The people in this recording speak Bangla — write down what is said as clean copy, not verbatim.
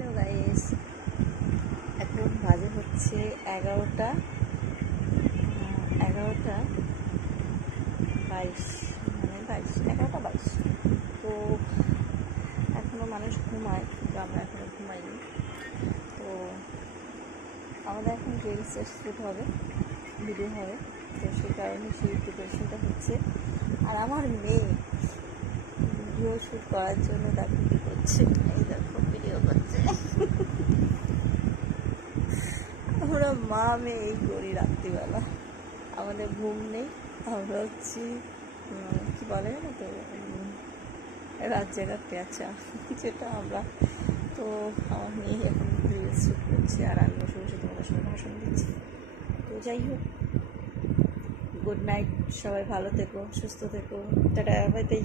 হ্যালো গাইস, এখন বাজে হচ্ছে 11টা 22, মানে 11টা 22। তো এখনও মানুষ ঘুমায়, কিন্তু আমরা এখনও ঘুমাইনি। তো আমাদের এখন রিলসের শ্যুট হবে, ভিডিও হবে, তো সেই কারণে সেই প্রিপারেশনটা হচ্ছে। আর আমার মেয়ে ভিডিও শ্যুট করার জন্য দেখো কী করছে, এই দেখো ভিডিও করছে। আমরা মা মেয়ে এই করি রাত্রিবেলা, আমাদের ঘুম নেই, আমরা হচ্ছি কী বলে না তো, রাত জায়গার পেঁচা, যেটা আমরা। তো আমার মেয়ে এখন রিলস শ্যুট করছে আর আমি বসে বসে তোমাদের সঙ্গে ভাষণ দিচ্ছি। তো যাই হোক, গুড নাইট, সবাই ভালো থেকো, সুস্থ থেকো, টাটা, বাই বাই।